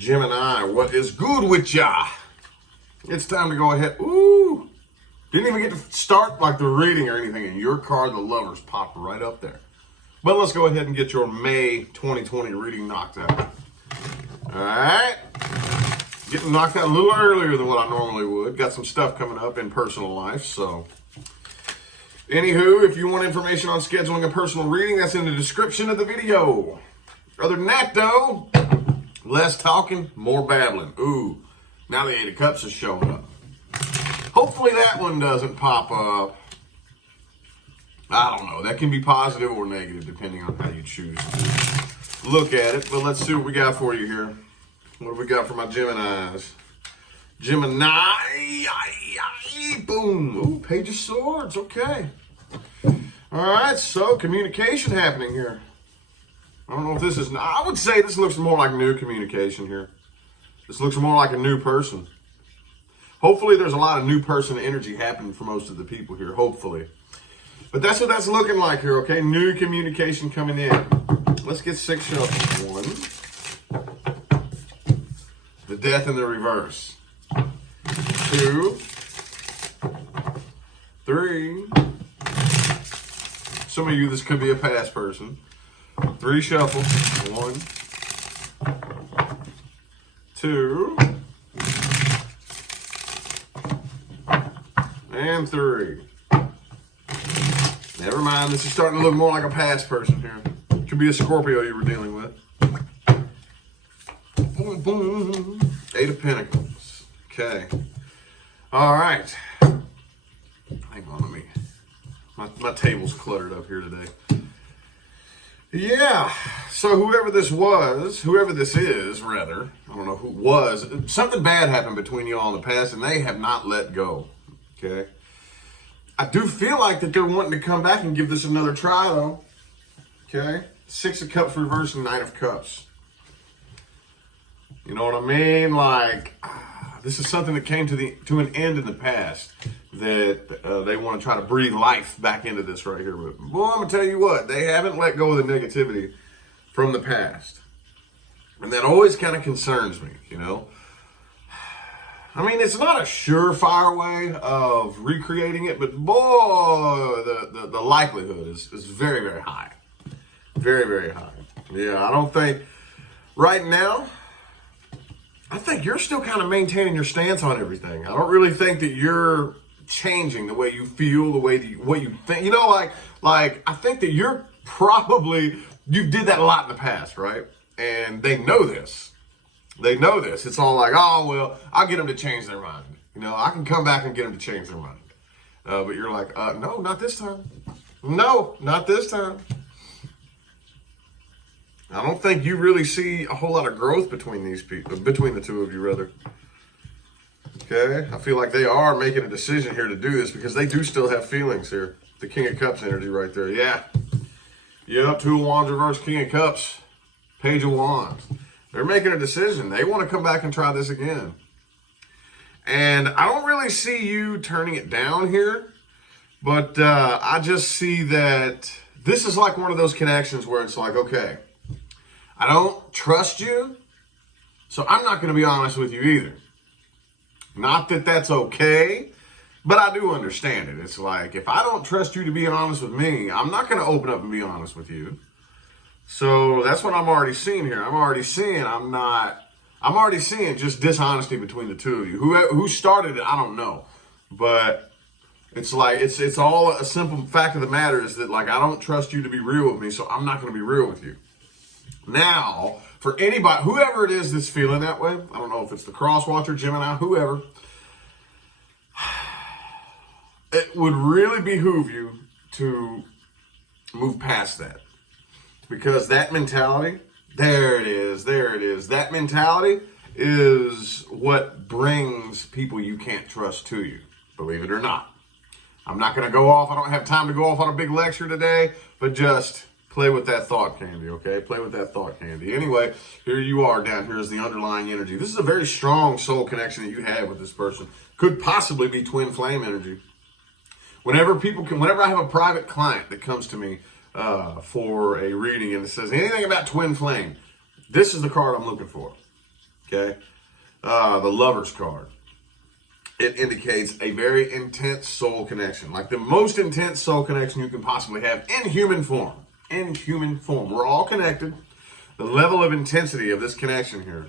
Gemini, what is good with ya? It's time to go ahead. Ooh, didn't even get to start like the reading or anything, and your card, the Lovers, popped right up there. But let's go ahead and get your May 2020 reading knocked out. All right, getting knocked out a little earlier than what I normally would. Got some stuff coming up in personal life, so. Anywho, if you want information on scheduling a personal reading, that's in the description of the video. Other than that, though, less talking, more babbling. Ooh, now the Eight of Cups is showing up. Hopefully that one doesn't pop up. I don't know. That can be positive or negative, depending on how you choose to look at it. But let's see what we got for you here. What have we got for my Geminis? Gemini, boom. Ooh, Page of Swords, okay. All right, so communication happening here. I don't know if this is, I would say this looks more like new communication here. This looks more like a new person. Hopefully there's a lot of new person energy happening for most of the people here, hopefully. But that's what that's looking like here, okay? New communication coming in. Let's get 6 shuffles. 1. The Death in the reverse. 2. 3. Some of you, this could be a past person. 3 shuffles. 1. 2. And 3. Never mind, this is starting to look more like a past person here. Could be a Scorpio you were dealing with. Boom, boom. 8 of Pentacles. Okay. All right. Hang on, let me. My table's cluttered up here today. Yeah. So whoever this is, rather, I don't know who was, something bad happened between you all in the past, and they have not let go. Okay. I do feel like that they're wanting to come back and give this another try, though. Okay. 6 of Cups reverse and 9 of Cups. You know what I mean? Like, this is something that came to an end in the past that they want to try to breathe life back into this right here. But, boy, I'm going to tell you what, they haven't let go of the negativity from the past. And that always kind of concerns me, you know? I mean, it's not a surefire way of recreating it, but boy, the likelihood is very, very high. Very, very high. Yeah, I don't think, right now, I think you're still kind of maintaining your stance on everything. I don't really think that you're changing the way you feel, the way that what you think. You know, like I think that you did that a lot in the past, right? And they know this. They know this. It's all like, oh, well, I'll get them to change their mind. You know, I can come back and get them to change their mind. But you're like, no, not this time. No, not this time. I don't think you really see a whole lot of growth between these people, between the two of you, rather. Okay? I feel like they are making a decision here to do this because they do still have feelings here. The King of Cups energy right there. Yeah. Yep, 2 of Wands reverse, King of Cups, Page of Wands. They're making a decision. They want to come back and try this again. And I don't really see you turning it down here, but I just see that this is like one of those connections where it's like, okay, I don't trust you, so I'm not going to be honest with you either. Not that that's okay, but I do understand it. It's like, if I don't trust you to be honest with me, I'm not going to open up and be honest with you. So that's what I'm already seeing here. I'm already seeing just dishonesty between the two of you. Who started it, I don't know. But it's like, it's all a simple fact of the matter is that, like, I don't trust you to be real with me, so I'm not going to be real with you. Now, for anybody, whoever it is that's feeling that way, I don't know if it's the cross watcher, Gemini, whoever, it would really behoove you to move past that. Because that mentality, there it is. That mentality is what brings people you can't trust to you, believe it or not. I'm not going to go off. I don't have time to go off on a big lecture today, but just play with that thought candy, okay? Play with that thought candy. Anyway, here you are down here is the underlying energy. This is a very strong soul connection that you have with this person. Could possibly be twin flame energy. Whenever I have a private client that comes to me for a reading and it says anything about twin flame, this is the card I'm looking for. Okay. The Lover's card. It indicates a very intense soul connection, like the most intense soul connection you can possibly have in human form. In human form. We're all connected. The level of intensity of this connection here,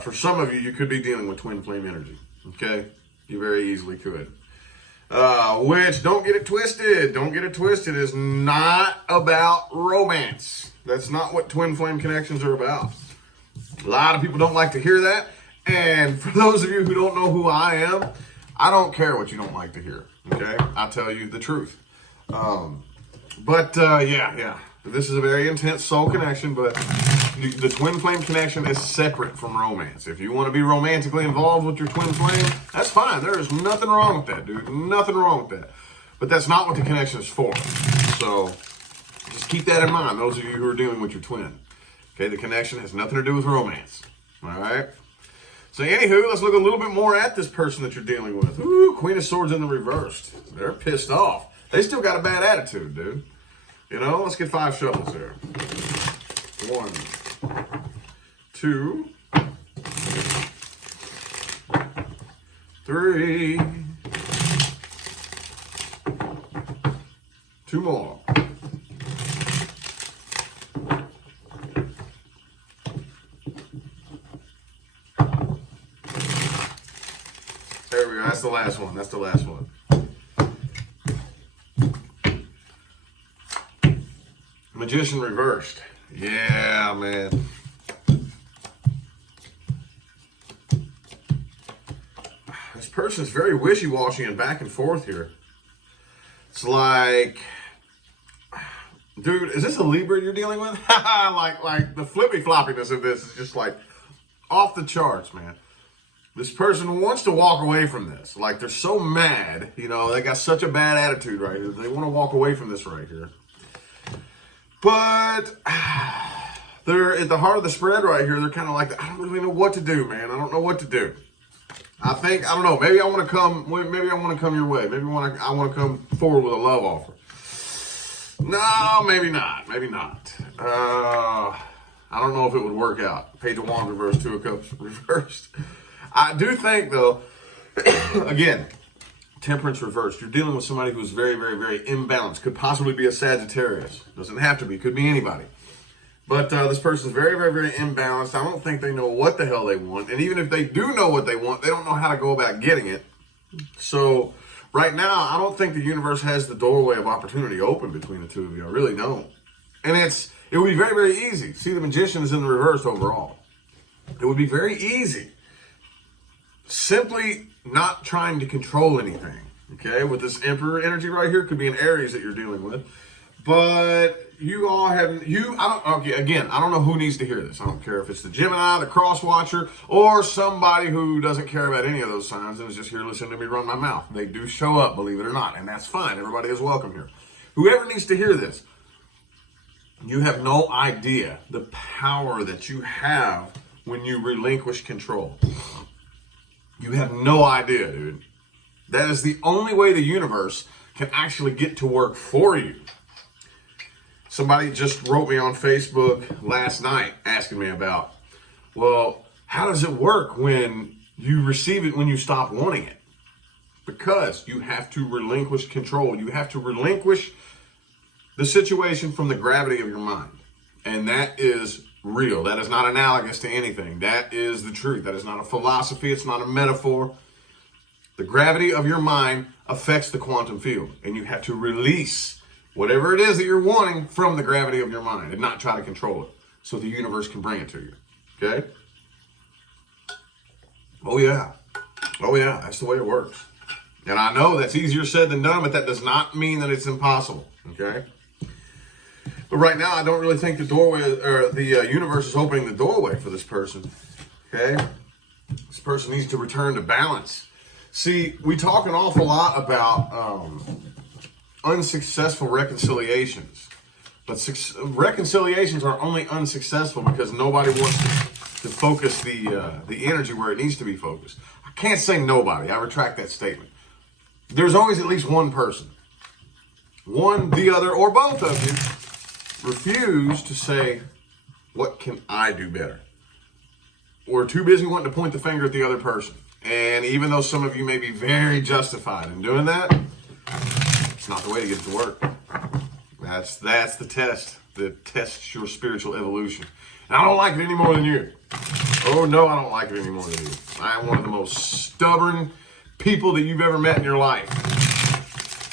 for some of you, you could be dealing with twin flame energy. Okay? You very easily could. Which, don't get it twisted. Don't get it twisted. Is not about romance. That's not what twin flame connections are about. A lot of people don't like to hear that. And for those of you who don't know who I am, I don't care what you don't like to hear. Okay? I tell you the truth. Yeah. This is a very intense soul connection, but the twin flame connection is separate from romance. If you want to be romantically involved with your twin flame, that's fine. There is nothing wrong with that, dude. Nothing wrong with that. But that's not what the connection is for. So just keep that in mind, those of you who are dealing with your twin. Okay, the connection has nothing to do with romance. All right? So anywho, let's look a little bit more at this person that you're dealing with. Ooh, Queen of Swords in the reversed. They're pissed off. They still got a bad attitude, dude. You know, let's get 5 shuffles there. 1, 2, 3. 2 more. There we go. That's the last one. That's the last one. Magician reversed. Yeah, man. This person's very wishy-washy and back and forth here. It's like, dude, is this a Libra you're dealing with? like the flippy floppiness of this is just like off the charts, man. This person wants to walk away from this. Like, they're so mad, you know, they got such a bad attitude right here. They want to walk away from this right here. But they're at the heart of the spread right here. They're kind of like, I don't really know what to do, man. I don't know what to do. I don't know. Maybe I want to come your way. Maybe I want to come forward with a love offer. No, maybe not. Maybe not. I don't know if it would work out. Page of Wands reversed, 2 of Cups reversed. I do think, though, again, Temperance reversed. You're dealing with somebody who's very, very, very imbalanced. Could possibly be a Sagittarius. Doesn't have to be. Could be anybody. But this person's very, very, very imbalanced. I don't think they know what the hell they want. And even if they do know what they want, they don't know how to go about getting it. So right now, I don't think the universe has the doorway of opportunity open between the two of you. I really don't. And it would be very, very easy. See, the Magician is in the reverse overall. It would be very easy. Simply not trying to control anything. Okay, with this Emperor energy right here, could be an Aries that you're dealing with. But you all have, I don't know who needs to hear this. I don't care if it's the Gemini, the cross watcher, or somebody who doesn't care about any of those signs and is just here listening to me run my mouth. They do show up, believe it or not, and that's fine. Everybody is welcome here. Whoever needs to hear this, you have no idea the power that you have when you relinquish control. You have no idea, dude. That is the only way the universe can actually get to work for you. Somebody just wrote me on Facebook last night asking me about, well, how does it work when you receive it when you stop wanting it? Because you have to relinquish control. You have to relinquish the situation from the gravity of your mind. And that is real. That is not analogous to anything. That is the truth. That is not a philosophy. It's not a metaphor. The gravity of your mind affects the quantum field. And you have to release whatever it is that you're wanting from the gravity of your mind and not try to control it so the universe can bring it to you. Okay? Oh, yeah. Oh, yeah. That's the way it works. And I know that's easier said than done, but that does not mean that it's impossible. Okay? But right now, I don't really think the doorway or the universe is opening the doorway for this person. Okay? This person needs to return to balance. See, we talk an awful lot about unsuccessful reconciliations. But reconciliations are only unsuccessful because nobody wants to focus the energy where it needs to be focused. I can't say nobody. I retract that statement. There's always at least one person. One, the other, or both of you refuse to say, what can I do better? we're too busy wanting to point the finger at the other person. And even though some of you may be very justified in doing that, it's not the way to get it to work. That's the test that tests your spiritual evolution. And I don't like it any more than you. Oh no, I don't like it any more than you. I am one of the most stubborn people that you've ever met in your life.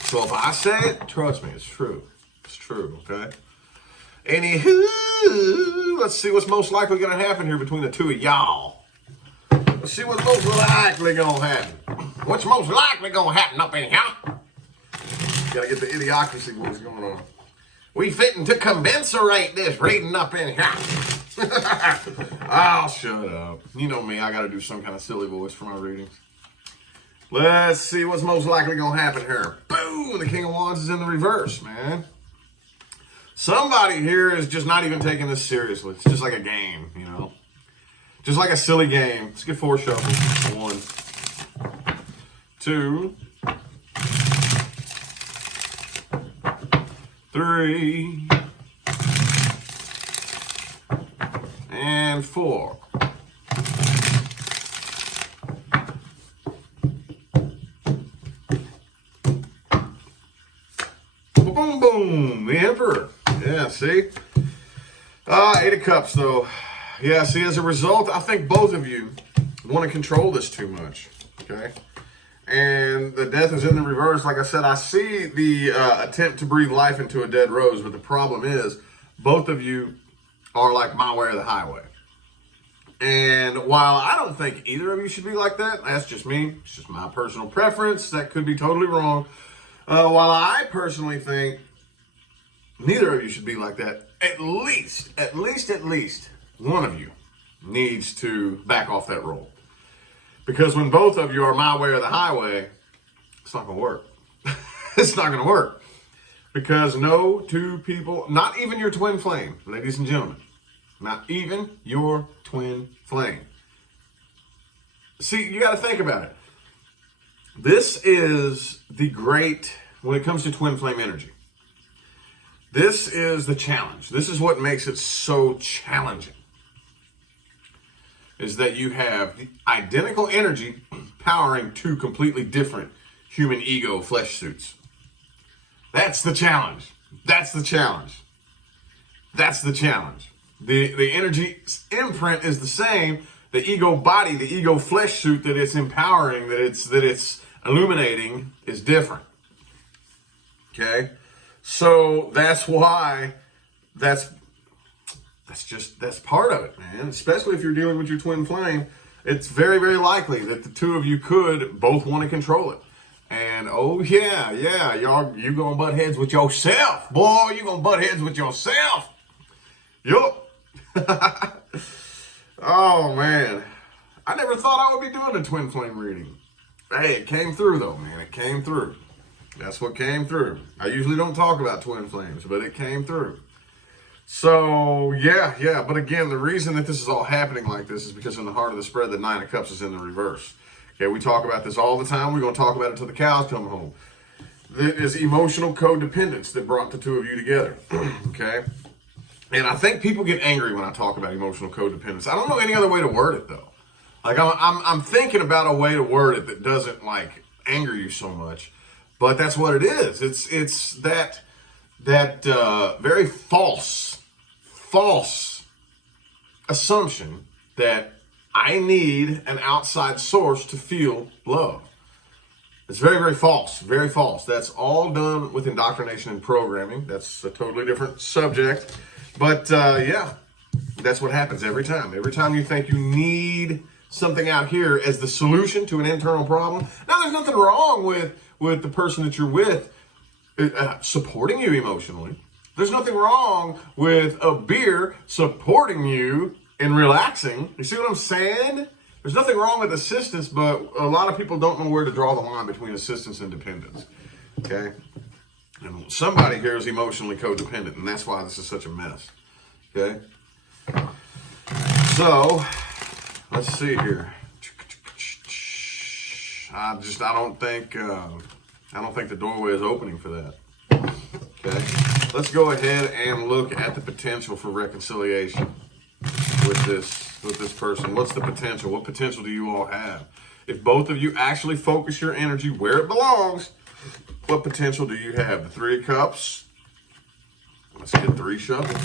So if I say it, trust me, it's true. It's true, okay? Anywho, let's see what's most likely going to happen here between the two of y'all. Let's see what's most likely going to happen. What's most likely going to happen up in here? Got to get the idiocracy voice going on. We fitting to commensurate this reading up in here. Oh, shut up. You know me, I got to do some kind of silly voice for my readings. Let's see what's most likely going to happen here. Boom! The King of Wands is in the reverse, man. Somebody here is just not even taking this seriously. It's just like a game, you know. Just like a silly game. Let's get 4 shuffles. 1, 2, 3, and 4. Boom, boom. The Emperor. Yeah, see? 8 of Cups, though. Yeah, see, as a result, I think both of you want to control this too much, okay? And the Death is in the reverse. Like I said, I see the attempt to breathe life into a dead rose, but the problem is both of you are like my way or the highway. And while I don't think either of you should be like that, that's just me. It's just my personal preference. That could be totally wrong. While I personally think neither of you should be like that, at least one of you needs to back off that role. Because when both of you are my way or the highway, it's not going to work. It's not going to work. Because no two people, not even your twin flame, ladies and gentlemen, not even your twin flame. See, you got to think about it. This is the great, when it comes to twin flame energy, this is the challenge. This is what makes it so challenging. Is that you have the identical energy powering 2 completely different human ego flesh suits. That's the challenge. That's the challenge. That's the challenge. The energy imprint is the same. The ego body, the ego flesh suit that it's empowering, that it's illuminating is different. Okay? So that's why that's part of it, man. Especially if you're dealing with your twin flame, it's very, very likely that the two of you could both want to control it. And oh yeah, you gonna butt heads with yourself, boy. You gonna butt heads with yourself. Yup. Oh man, I never thought I would be doing a twin flame reading. Hey, it came through though, man. It came through. That's what came through. I usually don't talk about twin flames, but it came through. So, yeah. But again, the reason that this is all happening like this is because in the heart of the spread, the 9 of Cups is in the reverse. Okay, we talk about this all the time. We're going to talk about it until the cows come home. It is emotional codependence that brought the two of you together. Okay? And I think people get angry when I talk about emotional codependence. I don't know any other way to word it, though. Like, I'm thinking about a way to word it that doesn't, like, anger you so much. But that's what it is. It's that very false assumption that I need an outside source to feel love. It's very, very false. Very false. That's all done with indoctrination and programming. That's a totally different subject. But yeah, that's what happens every time. Every time you think you need something out here as the solution to an internal problem. Now, there's nothing wrong with the person that you're with supporting you emotionally. There's nothing wrong with a beer supporting you and relaxing. You see what I'm saying? There's nothing wrong with assistance, but a lot of people don't know where to draw the line between assistance and dependence. Okay? And somebody here is emotionally codependent, and that's why this is such a mess. Okay? So, let's see here. I don't think the doorway is opening for that. Okay? Let's go ahead and look at the potential for reconciliation with this with this person? What's the potential? What potential do you all have? If both of you actually focus your energy where it belongs, what potential do you have? The Three of Cups. Let's get 3 shuffles.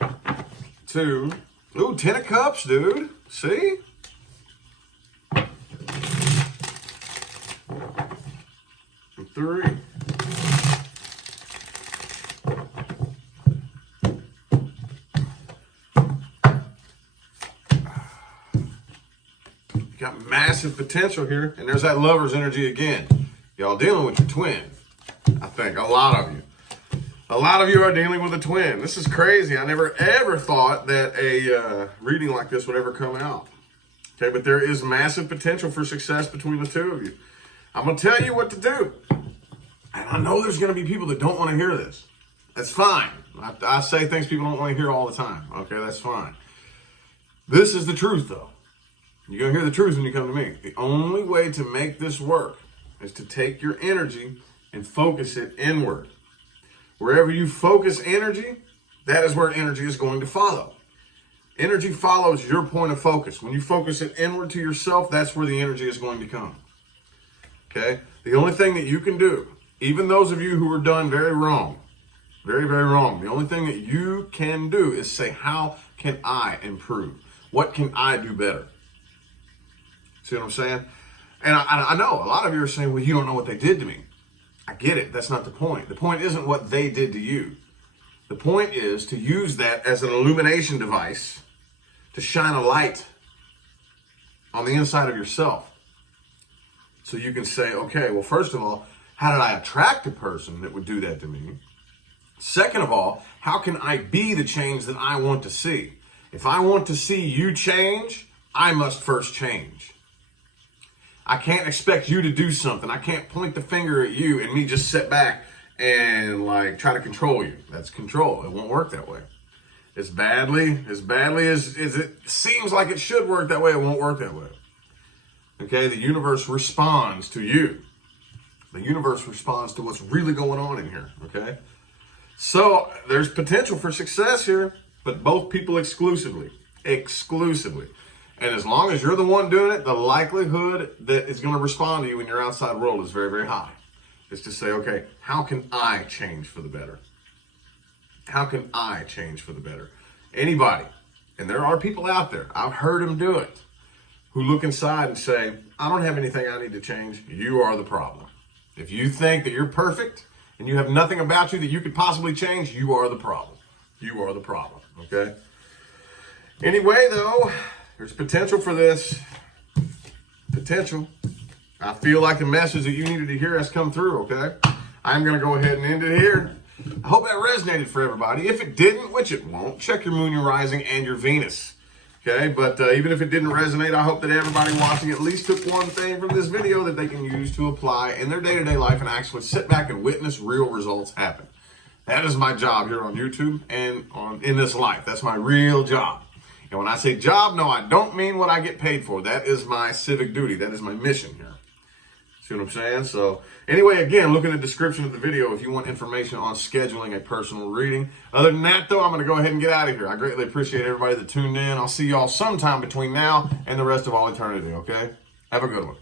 1, 2. Ooh, 10 of Cups, dude. See? And 3. You got massive potential here. And there's that Lover's energy again. Y'all dealing with your twin. I think a lot of you. A lot of you are dealing with a twin. This is crazy. I never ever thought that a reading like this would ever come out. Okay, but there is massive potential for success between the two of you. I'm going to tell you what to do. And I know there's going to be people that don't want to hear this. That's fine. I say things people don't want to hear all the time. Okay, that's fine. This is the truth, though. You're going to hear the truth when you come to me. The only way to make this work is to take your energy and focus it inward. Wherever you focus energy, that is where energy is going to follow. Energy follows your point of focus. When you focus it inward to yourself, that's where the energy is going to come. Okay? The only thing that you can do, even those of you who were done very wrong, very, very wrong, the only thing that you can do is say, how can I improve? What can I do better? See what I'm saying? And I know a lot of you are saying, well, you don't know what they did to me. I get it. That's not the point. The point isn't what they did to you. The point is to use that as an illumination device to shine a light on the inside of yourself. So you can say, okay, well, first of all, how did I attract a person that would do that to me? Second of all, how can I be the change that I want to see? If I want to see you change, I must first change. I can't expect you to do something. I can't point the finger at you and me just sit back and like try to control you. That's control. It won't work that way. As badly as it seems like it should work that way, it won't work that way. Okay, the universe responds to you. The universe responds to what's really going on in here, okay? So there's potential for success here, but both people exclusively. And as long as you're the one doing it, the likelihood that it's going to respond to you in your outside world is very, very high. It's to say, okay, how can I change for the better? How can I change for the better? Anybody, and there are people out there, I've heard them do it, who look inside and say, I don't have anything I need to change. You are the problem. If you think that you're perfect and you have nothing about you that you could possibly change, you are the problem. You are the problem, okay? Anyway, though, there's potential for this. Potential. I feel like the message that you needed to hear has come through, okay? I'm going to go ahead and end it here. I hope that resonated for everybody. If it didn't, which it won't, check your moon, your rising, and your Venus. Okay, but even if it didn't resonate, I hope that everybody watching at least took one thing from this video that they can use to apply in their day-to-day life and actually sit back and witness real results happen. That is my job here on YouTube and in this life. That's my real job. And when I say job, no, I don't mean what I get paid for. That is my civic duty. That is my mission here. See what I'm saying? So anyway, again, look in the description of the video if you want information on scheduling a personal reading. Other than that, though, I'm going to go ahead and get out of here. I greatly appreciate everybody that tuned in. I'll see y'all sometime between now and the rest of all eternity, okay? Have a good one.